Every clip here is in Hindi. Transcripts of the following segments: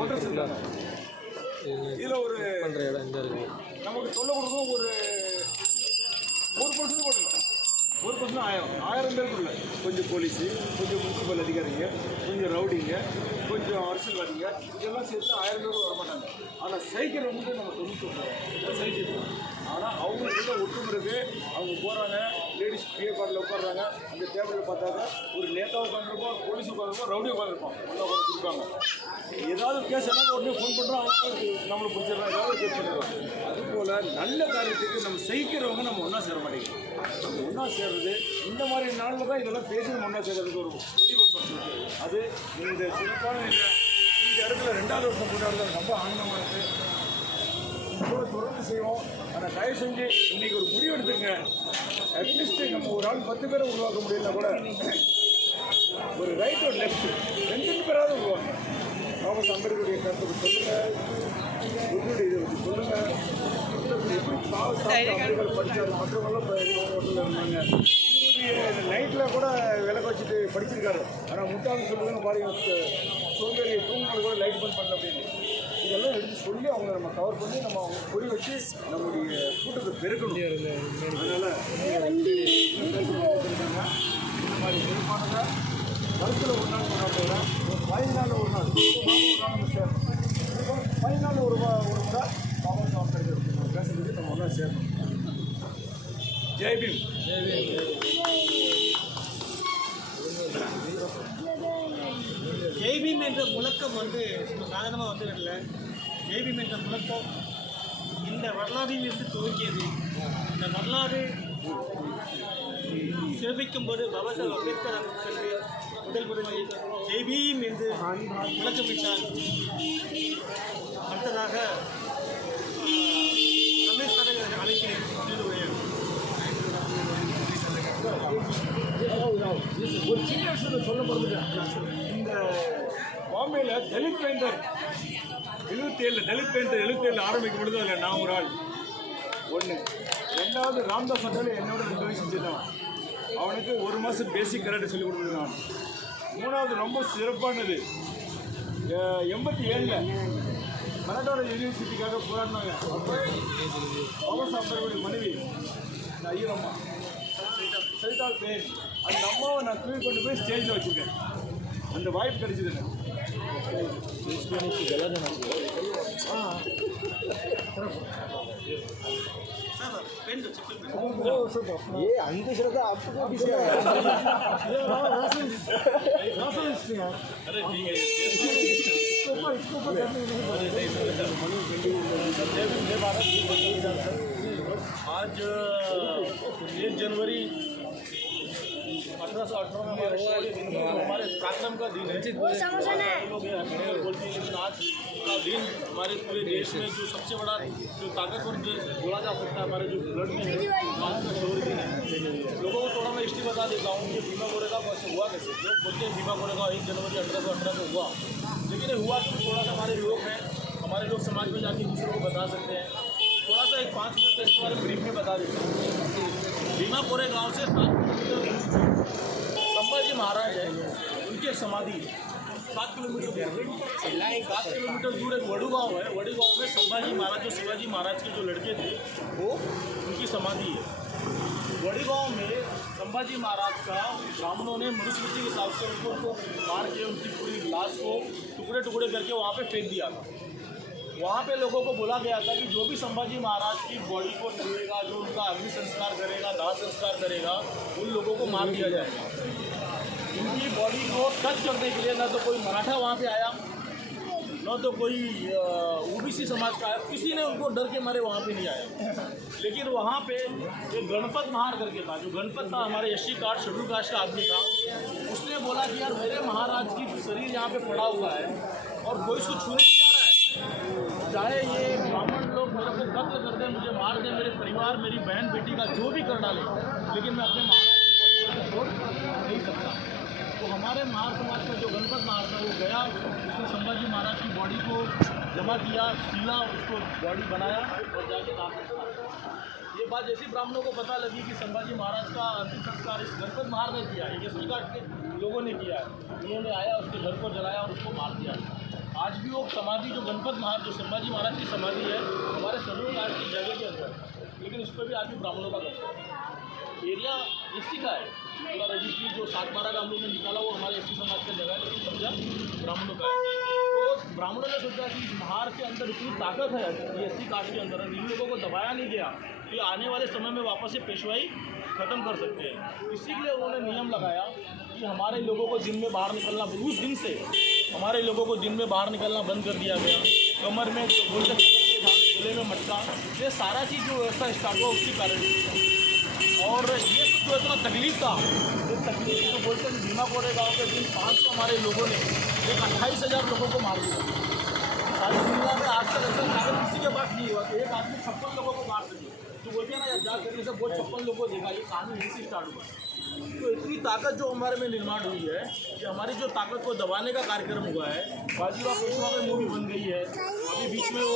ஓட்டர்ஸ் இருக்காங்க. இதில் ஒரு பண்ணுற இடம் இந்த இருக்குது. நமக்கு சொல்ல கொடுக்கும் ஒரு 1% போடல, 1% 1000 பேருக்குள்ள கொஞ்சம் போலீஸு, கொஞ்சம் முனிசிபல் அதிகாரிங்க, கொஞ்சம் ரவுடிங்க, கொஞ்சம் அரசியல்வாதிங்க, இதெல்லாம் சேர்த்து 1000 பேர் வரமாட்டாங்க. ஆனால் சைக்கிள் வந்து நம்ம 99 சைக்கிள். ஆனால் அவங்களுக்கு ஒற்றுமை இருக்குது. அவங்க போகிறாங்க, லேடிஸ் பியர் பார்ட்டில் உட்காடுறாங்க. அந்த டேபிளில் பார்த்தாக்க ஒரு நேதா உட்காந்துருப்போம், போலீஸ் உட்காந்துருப்போம், ரவுடி உட்காந்துருப்போம், ஒன்றா உட்காந்து கொடுப்பாங்க. ஏதாவது கேஸ் எல்லாம் உடனே ஃபோன் பண்ணுறோம், அவங்க நம்மளை பிடிச்சிடலாம், ஏதாவது கேஸ் பண்ணிடுறோம். அதுபோல் நல்ல காரியத்துக்கு நம்ம செய்கிறவங்க நம்ம ஒன்றா சேர மாட்டேங்கிறோம். நம்ம ஒன்றா சேர்றது இந்த மாதிரி நாளில் தான் இதெல்லாம் பேசி நம்ம ஒன்றா சேர்க்கறதுக்கு ஒரு வழிவகுக்கும். அது இந்த சிறப்பான இந்த இடத்துல 2வது வருஷம் கொண்டாடுறது ரொம்ப ஆனந்தமாக இருக்குது. இதோட தொடர்ந்து செய்வோம். ஆனால் தயவு செஞ்சு இன்றைக்கி ஒரு முடிவு எடுத்துங்க. அட்லீஸ்ட்டு நம்ம ஒரு ஆள் 10 பேரை உருவாக்க முடியல கூட ஒரு ரைட் ஒரு லெஃப்ட் 2 பேராவது உருவாங்க. பாபா அம்பேத்கருடைய கருத்துக்கு சொல்லுங்கள், உங்களுடைய இதை வச்சு சொல்லுங்கள். எப்படி அம்பேத்கர் படித்தார், மற்றவங்களாம் ஹோட்டலில் இருந்தாங்க. நைட்டில் கூட விளக்க வச்சுட்டு படிச்சிருக்காரு. ஆனால் முட்டாள்னு சொல்லுதுன்னு பாருங்க, சோம்பேறி தூங்குறது கூட லைட் பண்ட் பண்ணல அப்படின்னு. இதெல்லாம் எடுத்து சொல்லி அவங்க நம்ம கவர் பண்ணி நம்ம அவங்க புரிய வச்சு நம்மளுடைய கூட்டத்தை பெருக்கணும். அதனால் இந்த மாதிரி சிறப்பானதை வருஷத்தில் ஒரு நாள் கொண்டாடுறத 15 நாளில் ஒரு நாள் நம்ம சேரணும். 15 நாளில் ஒரு முறை பாபா சாப்பிட்டு பேசுறதுக்கு நம்ம ஒன்றா சேரணும். ஜெய் பீம். ஜெய் பீம் என்ற முழக்கம் வந்து சாதாரணமாக வந்து வரல. ஜெய் பீம் என்ற முழக்கம் இந்த வரலாற்றில் இருந்து துவங்கியது. இந்த வரலாறு சிறப்பிக்கும் போது பாபா சாஹேப் அம்பேத்கர் சென்று முதலில் ஜெய் பீம் என்று முழக்கமிட்டார். அடுத்ததாக ரமேஷ் சாரை அழைக்கிறேன். ஒரு சின்ன விஷயத்தை சொல்ல மறந்துட்டேன். இந்த பாம்பேயில் தலித் பெயிண்டர் 77 ஆரம்பிக்கும் பொழுது அதில் நான் ஒரு ஆள். 1 2வது ராம்தாஸ் ஹோட்டலில் என்னோட 2 வயசு செஞ்சுட்டான். அவனுக்கு 1 மாதம் பேசிக் கராட்டே சொல்லிக் கொடுத்துருக்கான். 3வது ரொம்ப சிறப்பானது 87 மராட்டோட யூனிவர்சிட்டிக்காக போராடினாங்க. அப்போ பாபா சாஹேப் அம்பேத்கருடைய மனைவி ஐயரம்மா சரிதா பேர், அந்த அம்மாவை நான் தூக்கி கொண்டு போய் ஸ்டேஜில் வச்சுருக்கேன். அந்த வாய்ப்பு கிடைச்சது எனக்கு. ये अंधश्रद्धा आपको किसी आज 1 जनवरी 1818 में हमारे पराक्रम का दिन है। लेकिन आज का दिन हमारे पूरे देश में जो सबसे बड़ा जो ताकतवर देश बोला जा सकता है हमारे जो ब्लड में है, आज का शौर्य दिन है। लोगों को थोड़ा मैं हिस्ट्री बता देता हूँ कि भीमा कोरेगांव कैसे हुआ। कैसे लोग बोलते हैं भीमा कोरेगांव 1 जनवरी 1818 को हुआ, लेकिन ये हुआ कि थोड़ा सा हमारे लोग हैं, हमारे लोग समाज में जाके दूसरों को बता सकते हैं। थोड़ा सा एक 5 मिनट इसके बारे में ब्रीफ में बता देता हूँ। भीमा कोरेगांव से 7 किलोमीटर संभाजी महाराज है, उनकी एक समाधि 7 किलोमीटर दूर एक वडू गाँव है। वडू गाँव में संभाजी महाराज, जो शिवाजी महाराज के जो लड़के थे वो उनकी समाधि है। वडू गाँव में संभाजी महाराज का ब्राह्मणों ने मनुस्मृति के हिसाब से उनको मार के उनकी पूरी लाश को टुकड़े टुकड़े करके वहाँ पे फेंक दिया था। वहाँ पे लोगों को बोला गया था कि जो भी संभाजी महाराज की बॉडी को छुएगा, जो उनका अग्नि संस्कार करेगा, दाह संस्कार करेगा, उन लोगों को मार दिया जाएगा। उनकी बॉडी को टच करने के लिए ना तो कोई मराठा वहाँ पे आया, न तो कोई ओबीसी समाज का आया, किसी ने उनको डर के मारे वहाँ पे नहीं आया। लेकिन वहाँ पे एक गणपत महार करके था, जो गणपत था हमारे एससी कास्ट शेड्यूल कास्ट का आदमी था। उसने बोला कि यार मेरे महाराज की शरीर यहाँ पे पड़ा हुआ है और कोई इसको छूने नहीं आ रहा है, चाहे ये ब्राह्मण लोग मेरे को कत्ल कर दें, मुझे मार दें, मेरे परिवार मेरी बहन बेटी का जो भी कर डाले, लेकिन मैं अपने महाराज की बॉडी को छोड़ नहीं सकता। तो हमारे महार समाज का जो गणपत महार था वो गया, उसने संभाजी महाराज की बॉडी को जमा किया, सीला, उसको बॉडी बनाया और जाके दाह संस्कार किया। ये बात जैसी ब्राह्मणों को पता लगी कि संभाजी महाराज का अंतिम संस्कार इस गणपत महार ने किया, ये एससी कास्ट के लोगों ने किया है, उन्होंने आया उसके घर को जलाया और उसको मार दिया। आज भी वो समाधि जो गणपत महाराज जो संभाजी महाराज की समाधि है हमारे सरयू घाट की जगह के अंदर, लेकिन इस पर भी आज भी ब्राह्मणों का कब्जा है। एरिया एसटी का है, पूरा रजिस्ट्री जो 7-12 का हम लोग ने निकाला वो हमारे एसटी समाज का जगह है, लेकिन कब्जा ब्राह्मणों का है। तो ब्राह्मणों ने सोचा कि महार के अंदर इतनी ताकत है ये एसटी कास्ट के अंदर, इन लोगों को दबाया नहीं गया तो आने वाले समय में वापस से पेशवाई ख़त्म कर सकते हैं। इसी के लिए उन्होंने नियम लगाया कि हमारे लोगों को दिन में बाहर निकलना, उस दिन से हमारे लोगों को दिन में बाहर निकलना बंद कर दिया गया। कमर में जो बोलते गले में मटका, ये सारा चीज़ जो व्यवस्था स्टार्ट हुआ उसी कारण। और ये सब जो इतना तकलीफ था, ये तकलीफ जो बोलते हैं भीमा कोरे गाँव के दिन 500 हमारे लोगों ने एक 28,000 लोगों को मार दिया। सारी दुनिया में आज तक ऐसा कागज किसी के पास नहीं हुआ कि एक आदमी 56 लोगों को मार सके। तो बोलते हैं ना यार जा करने से बहुत 56 लोगों को देखा, ये कानून यहीं से स्टार्ट हुआ। तो इतनी ताकत जो हमारे में निर्माण हुई है कि हमारी जो ताकत को दबाने का कार्यक्रम हुआ है। बाजीराव पेशवा पे मूवी बन गई है, अभी बीच में वो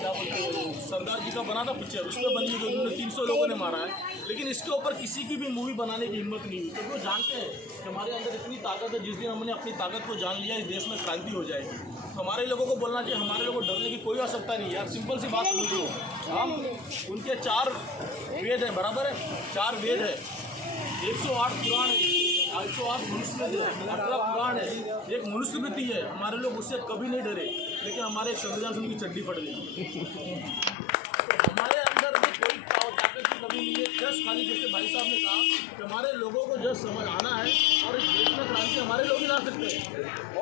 क्या बोलते हैं सरदार जी का बना था पिक्चर, उस पर बनी गई, उन्होंने 300 लोगों ने मारा है। लेकिन इसके ऊपर किसी की भी मूवी बनाने की हिम्मत नहीं हुई, क्योंकि वो जानते हैं कि हमारे अंदर इतनी ताकत है, जिस दिन हमने अपनी ताकत को जान लिया इस देश में क्रांति हो जाएगी। तो हमारे लोगों को बोलना चाहिए, हमारे लोगों को डरने की कोई आवश्यकता नहीं है यार। सिंपल सी बात समझ लो, हम उनके 4 वेद है, बराबर है, 4 वेद है, 108 पुराण, 108 मनुस्मृति है, 18 पुराण है, एक मनुस्मृति है। हमारे लोग उससे कभी नहीं डरे, लेकिन हमारे संविधान से उनकी चड्डी फट गई। तो हमारे अंदर भी कोई ताकत की कमी नहीं है। जस्ट खाली जैसे भाई साहब ने कहा कि हमारे लोगों को जस्ट समझ आना है और इस देश में क्रांति हमारे लोग ही ला सकते हैं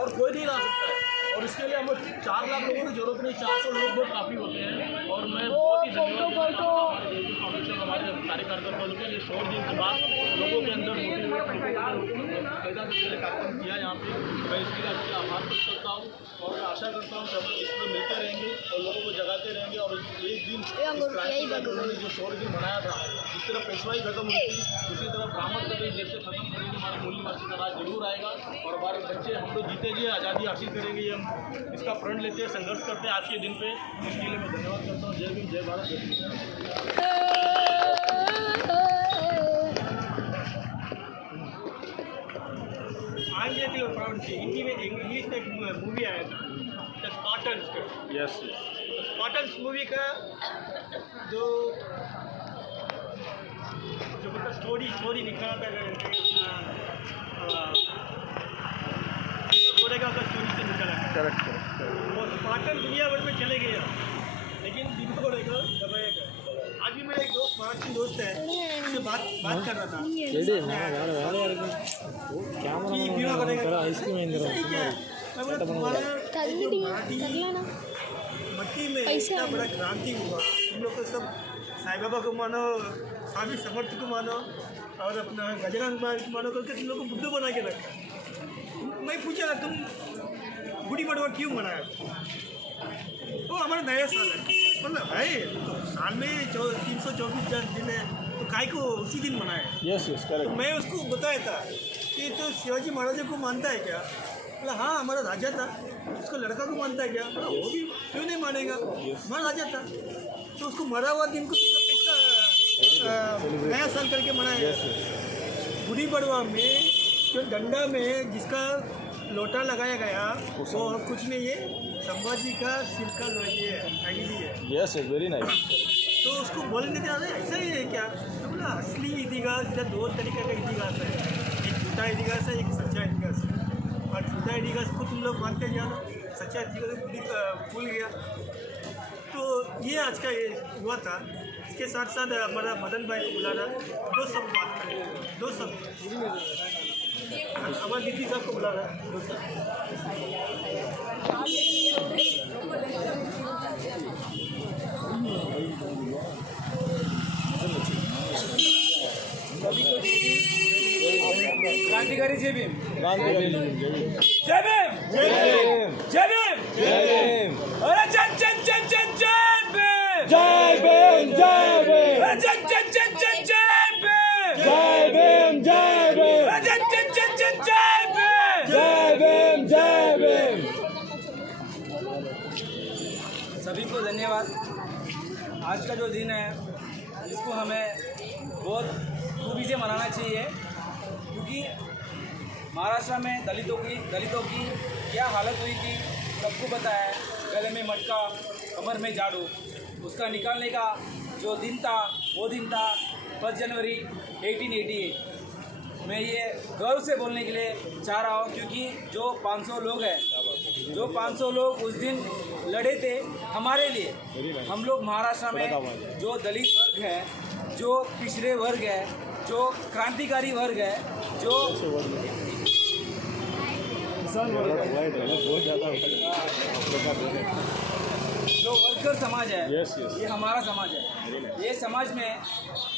और कोई नहीं ला सकता है। और इसके लिए हमें 4 लाख लोगों की जरूरत नहीं, 400 लोग बहुत काफ़ी होते हैं। और मैं बहुत ही धन्यवाद फाउंडेशन हमारे कार्यकर्ताओं के लिए 100 दिन के बाद लोगों के अंदर पैदा करने के लिए कार्यक्रम किया यहाँ पे। मैं इसके लिए आपका आभार व्यक्त करता हूँ और मैं आशा करता हूँ कि हम लोग इसमें मिलते रहेंगे और लोगों को जगाते रहेंगे। और एक दिन उन्होंने जो 100 दिन बनाया था, जिस तरह पेशवाई खत्म हुई थी उसी तरह ब्राह्मण को देश से खत्म करेंगे। हमारे मूल्यवासी का राज जरूर आएगा और हमारे बच्चे हम लोग जीते जी आज़ादी हासिल करेंगे। ये हम इसका प्रण लेते हैं, संघर्ष करते हैं आज के दिन पे। इसके लिए मैं धन्यवाद करता हूँ। जय भीम, जय भारत, जय हिंद। हिंदी में इंग्लिश में एक मूवी आया था द स्पार्टन्स का। यस, स्पार्टन्स मूवी का जो मतलब स्टोरी निकाला था कोरेगा का स्टोरी से निकाला है। करेक्ट। वो स्पार्टन दुनिया भर में चले गए, लेकिन दिन को दबाया गया। आज भी मेरा एक दोस्त महाराष्ट्र दोस्त है, उससे बात कर रहा था मैं बोला तुम्हारा मट्टी में इतना बड़ा क्रांति हुआ, तुम लोग को सब साईं बाबा को मानो, स्वामी समर्थ को मानो और अपना गजानन को मानो करके तुम लोग को बुद्धू बना के रखा। मैं पूछा तुम गुड़ी पड़वा क्यों मनाया? वो हमारा नया साल है, मतलब भाई तो साल में 324 दिन है तो काय को उसी दिन मनाए। Yes yes, correct. तो मैं उसको बताया था कि तो शिवाजी महाराज को मानता है क्या? बोला हाँ हमारा राजा था। उसको लड़का को मानता है क्या? बोला वो भी क्यों नहीं मानेगा, हमारा राजा था। तो उसको मरा हुआ दिन को तुम लोग कैसा नया साल करके मनाए? गुड़ी पड़वा में जो डंडा में जिसका लोटा लगाया गया वो कुछ नहीं है, संभाजी का सिर का ये अंगली है। Yes, very nice. तो उसको बोलने के बाद ऐसा ही है क्या? तो बोला असली इतिहास या 2 तरीके का इतिहास है, एक झूठा इतिहास है, एक सच्चा इतिहास है। और झूठा इतिहास को तुम लोग मानते जाना, सच्चा इतिहास भूल गया। तो ये आज का ये हुआ था। इसके साथ साथ हमारा मदन भाई को बुलाना, 2 शब्द बात करें, 2 शब्द हमारे दीदी साहब को बुलाना, 2 शब्द। क्रांतिकारी जय भीम। जय भीम, जय भीम। जय भीम। जय भीम। अरे जय जय जय जय जय भीम। जय भीम, जय भीम। अरे जय जय जय जय जय भीम। जय भीम, जय भीम। अरे जय जय जय जय जय भीम। जय भीम, जय भीम। सभी को धन्यवाद। आज का जो दिन है इसको हमें बहुत खूबी से मनाना चाहिए, क्योंकि महाराष्ट्र में दलितों की क्या हालत हुई थी सबको पता है, गले में मटका, कमर में झाड़ू, उसका निकालने का जो दिन था वो दिन था 1 जनवरी 1888। मैं ये गर्व से बोलने के लिए चाह रहा हूँ क्योंकि जो 500 लोग हैं, जो 500 लोग उस दिन लड़े थे हमारे लिए। हम लोग महाराष्ट्र में जो दलित वर्ग है, जो पिछड़े वर्ग है, जो क्रांतिकारी वर्ग है, जो जो वर्कर समाज है, ये हमारा समाज है। ये समाज में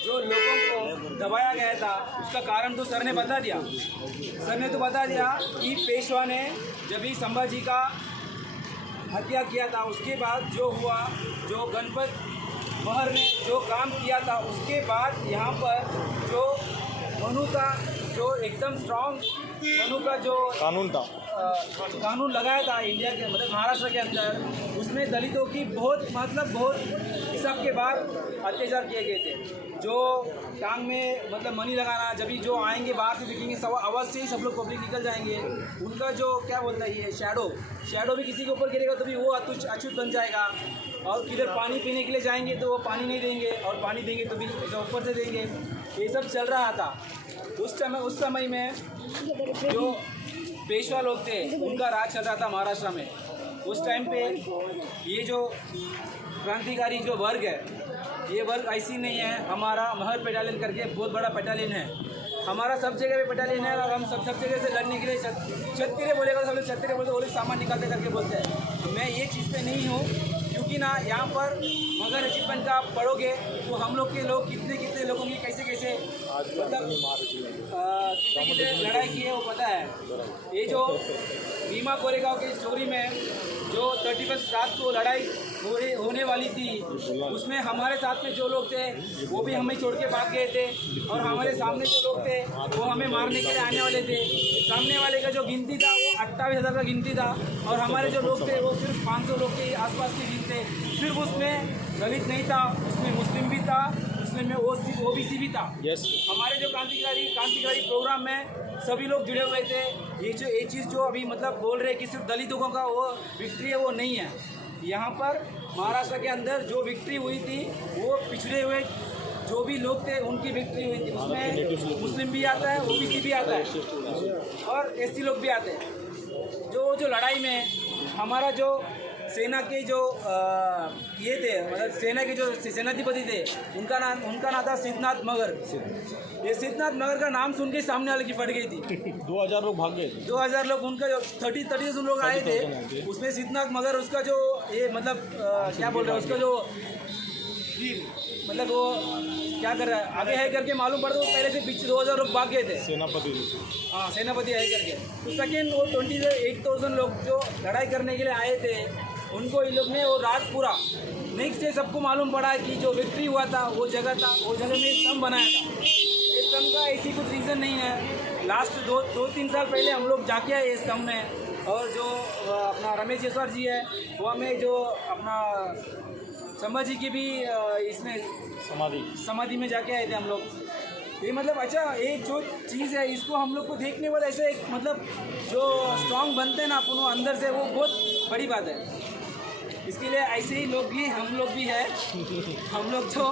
जो लोगों को दबाया गया था उसका कारण तो सर ने बता दिया। सर ने तो बता दिया कि पेशवा ने जब भी संभाजी का हत्या किया था उसके बाद जो हुआ, जो गणपत महर ने जो काम किया था उसके बाद यहाँ पर जो मनु का जो एकदम स्ट्रॉन्ग मनु का जो कानून लगाया था इंडिया के मतलब महाराष्ट्र के अंदर, उसमें दलितों की बहुत हिसाब के बाद अत्याचार किए गए थे। जो टांग में मतलब मनी लगाना, जब भी जो आएंगे बाहर से दिखेंगे आवाज़ से ही सब लोग पब्लिक निकल जाएंगे, उनका जो क्या बोलता है ये शैडो भी किसी के ऊपर गिरेगा तो भी वो अछूत बन जाएगा। और किधर पानी पीने के लिए जाएंगे तो वो पानी नहीं देंगे, और पानी देंगे तो भी ऊपर से देंगे। ये सब चल रहा था उस समय में। जो पेशवा लोग थे उनका राज चल रहा था महाराष्ट्र में। उस टाइम पे ये जो क्रांतिकारी जो वर्ग है, ये वर्ग ऐसी नहीं है। हमारा महर बटालियन करके बहुत बड़ा बटालियन है, हमारा सब जगह पे बटालियन है। और हम सब जगह से लड़ने के लिए छत्तीरे बोलेगा तो सब लोग छत्तीरे बोलते, वो लोग सामान निकालते करके बोलते हैं। मैं ये चीज़ पे नहीं हूँ क्योंकि ना यहाँ पर मगर रेजिमेंट का पढ़ोगे तो हम लोग के लोग कितने लोगों की कैसे मतलब कितने लड़ाई की है वो पता है। ये जो भीमा कोरेगांव की स्टोरी में जो 31 रात को लड़ाई होने वाली थी, उसमें हमारे साथ में जो लोग थे वो भी हमें छोड़ के भाग गए थे, और हमारे सामने जो लोग थे वो हमें मारने के लिए आने वाले थे। सामने वाले का जो गिनती था वो 28,000 का गिनती था, और हमारे जो लोग थे वो सिर्फ 500 लोग के आसपास के गिनते। सिर्फ उसमें दलित नहीं था, उसमें मुस्लिम भी था, उसमें ओबीसी भी था। हमारे जो क्रांतिकारी प्रोग्राम में सभी लोग जुड़े हुए थे। ये चीज़ जो अभी मतलब बोल रहे हैं कि सिर्फ दलितों का वो विक्ट्री है, वो नहीं है। यहाँ पर महाराष्ट्र के अंदर जो विक्ट्री हुई थी वो पिछड़े हुए जो भी लोग थे उनकी विक्ट्री हुई थी। उसमें मुस्लिम भी आता है, ओबीसी भी आता है, और एससी लोग भी आते हैं। जो लड़ाई में हमारा जो सेना के जो ये थे मतलब सेना के जो सेनाधिपति थे उनका नाम था सिद्धनाथ मगर। ये सिद्धनाथ मगर का नाम सुन के सामने वाले की फट गई थी। 2000 लोग भाग गए, 2000 लोग उनका जो 30 लोग आए थे, उसमें सिद्धनाथ मगर उसका जो ये मतलब क्या बोल रहे हैं उसका जो मतलब वो क्या कर रहा है आगे है करके मालूम पड़ता है। पहले से पीछे 2000 लोग भाग गए थे, सेनापति है करके। तो सेकेंड वो 28,000 लोग जो लड़ाई करने के लिए आए थे उनको इन लोग ने वो रात पूरा नेक्स्ट डे सबको मालूम पड़ा कि जो विक्ट्री हुआ था वो जगह में स्तंभ बनाया था। इस स्तंभ का ऐसी कुछ रीज़न नहीं है। लास्ट 2-3 साल पहले हम लोग जाके आए इस स्तंभ में, और जो अपना रमेश जयसवाल जी है वो हमें जो अपना संभाजी की भी इसमें समाधि में जाके आए थे हम लोग। ये मतलब अच्छा ये जो चीज़ है इसको हम लोग को देखने वाला ऐसे एक मतलब जो स्ट्रॉन्ग बनते हैं ना अपन अंदर से, वो बहुत बड़ी बात है। इसके लिए ऐसे ही लोग भी हम लोग भी है। हम लोग जो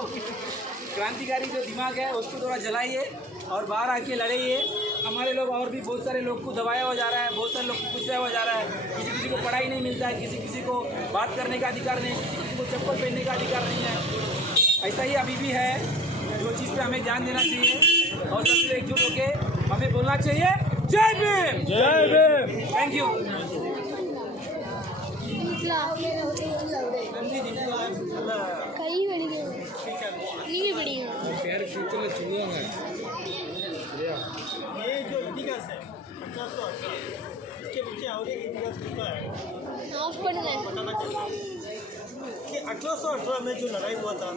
क्रांतिकारी जो दिमाग है उसको थोड़ा जलाइए और बाहर आके लड़ाइए। हमारे लोग और भी बहुत सारे लोग को दबाया हुआ जा रहा है, बहुत सारे लोग को कुचला हुआ जा रहा है। किसी को पढ़ाई नहीं मिलता है, किसी को बात करने का अधिकार नहीं, किसी को चप्पल पहनने का अधिकार नहीं है। ऐसा ही अभी भी है, जो चीज़ पे हमें ध्यान देना चाहिए और सबसे एकजुट होकर हमें बोलना चाहिए जय भीम, जय भीम। Thank you. कई बड़ी ये जो इतिहास है 1818 इसके पीछे और एक इतिहास लिखा है, बताना चाहता हूँ कि 1818 में जो लड़ाई हुआ था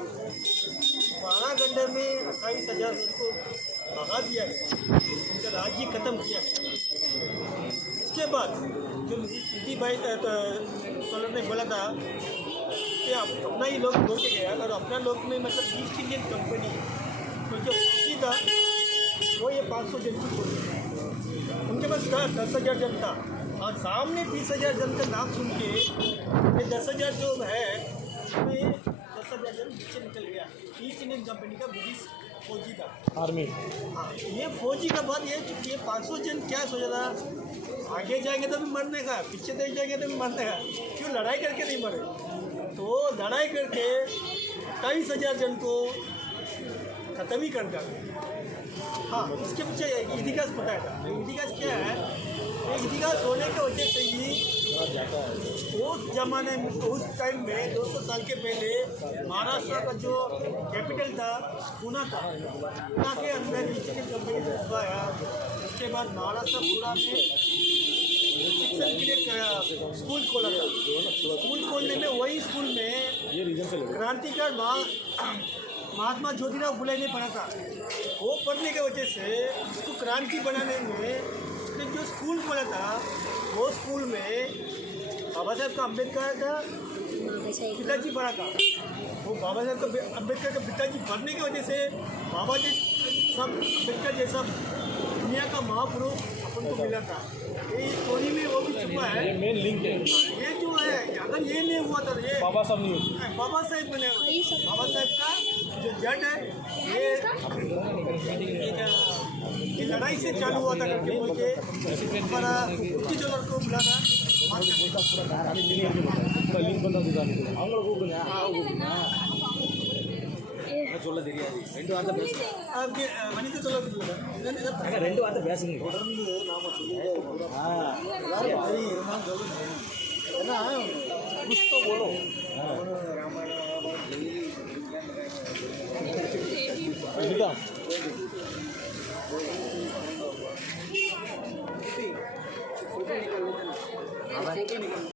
12 घंटे में 28,000 को भगा दिया गया, उनका राज्य खत्म किया गया। इसके बाद जो नीति भाई सोलर ने बोला था कि अपना ही लोग रोके गया, और अपना लोग में मतलब ईस्ट इंडियन कंपनी तो जो फौजी था वो ये 500 जन की फौजी था, उनके पास था 10,000 जन था। और सामने 20,000 जन का नाम सुन के ये 10,000 जो है उसमें 10,000 जन नीचे निकल गया। ईस्ट इंडियन कंपनी का ब्रिटिश फौजी था, आर्मी। हाँ, ये फौजी का बात ये 500 जन क्या सोचा था, आगे जाएंगे तो भी मरने का, पीछे देख जाएंगे तो भी मरने का, क्यों लड़ाई करके नहीं मरे। तो लड़ाई करके 28,000 जन को ख़त्म ही कर दिया। हाँ, इसके पीछे इतिहास पता है था। इतिहास क्या है, इतिहास होने की वजह से ही उस जमाने में, उस टाइम में 200 साल के पहले महाराष्ट्र का जो कैपिटल था पुणे था, पुणे के अंदर ईस्ट इंडियन कंपनी ने घुसाया। उसके बाद महाराष्ट्र पूरा में शिक्षण के लिए स्कूल खोला था। स्कूल खोलने में वही स्कूल में क्रांतिकार महात्मा ज्योतिराव फुले ने पढ़ा था। वो पढ़ने की वजह से उसको क्रांति बनाने में उसने जो स्कूल खोला था, वो स्कूल में बाबा साहेब का अम्बेडकर का पिताजी पढ़ा था। वो बाबा साहेब का अम्बेडकर का पिताजी पढ़ने की वजह से बाबा जी सब अम्बेडकर जैसा दुनिया का महापुरुष अपन को मिला था। ये स्टोरी में वो भी छुपा है। ये मेन लिंक है। ये जो है, अगर ये नहीं हुआ था, ये बाबा साहब नहीं होते। बाबा साहेब बने, बाबा साहेब का जो जड़ है ये लड़ाई से चालू हुआ था करके बोल के हमारा उनकी जो लड़कों को बुलाना लिंक बंदा वनिता चलो ரெண்டு வார்த்தை பேசுங்க कुछ तो बोलो। निकाल